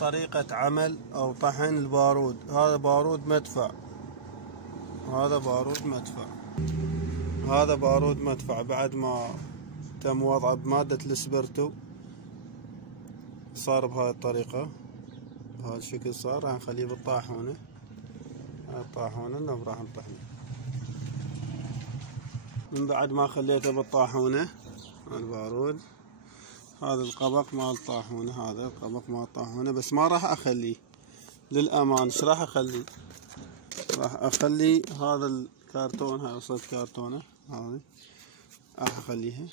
طريقة عمل أو طحن البارود. هذا بارود مدفع، هذا بارود مدفع، هذا بارود مدفع بعد ما تم وضعه بمادة الاسبرتو صار بهاي الطريقة، بهذا الشكل صار. راح نخليه بالطاحونة، هاي الطاحونة اللي راح نطحنه. من بعد ما خليته بالطاحونة البارود، هذا القبق مال الطاحونة، هذا القبق مال الطاحونة، بس ما راح اخليه للأمان. ايش راح اخلي؟ راح اخلي هذا الكرتون، هاي وصلت كرتونة هذه راح اخليها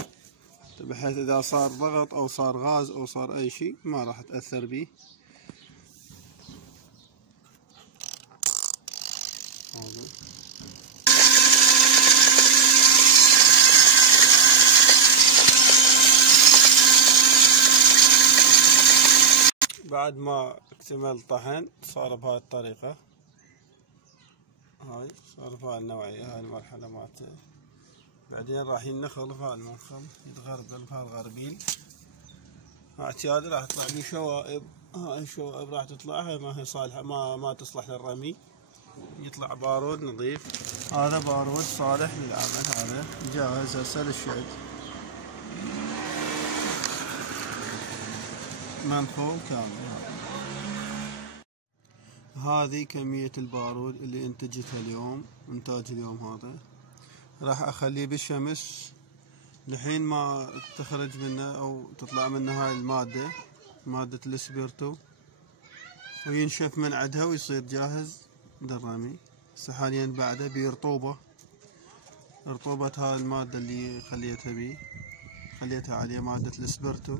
بحيث اذا صار ضغط او صار غاز او صار اي شيء ما راح تأثر بيه. هذا بعد ما اكتمل الطحن صار بهاي الطريقة، هاي صار بهاي النوعية، هاي المرحلة مالته. بعدين راح ينخل بهاي المنخل، يتغربل بهاي الغربيل. اعتيادي راح تطلع بيه شوائب، هاي الشوائب راح تطلع، هاي ما هي صالحة، ما تصلح للرمي، يطلع بارود نظيف. هذا بارود صالح للعمل، هذا جاهز هسه للشعل، منخول كامل. هذه كمية البارود اللي انتجتها اليوم، انتاج اليوم هذا. راح اخليه بالشمس لحين ما تخرج منه او تطلع منه هاي المادة، مادة الاسبرتو، وينشف من عدها ويصير جاهز للرمي. هسه حاليا بعده برطوبة، رطوبة هاي المادة اللي خليتها بيه، خليتها عليه مادة الاسبرتو.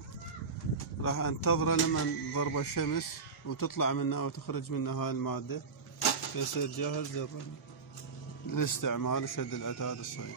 راح انتظره لمن ضرب الشمس وتطلع منه وتخرج منه هاي المادة، يصير جاهز للرمي للاستعمال وشد العتاد الصيد.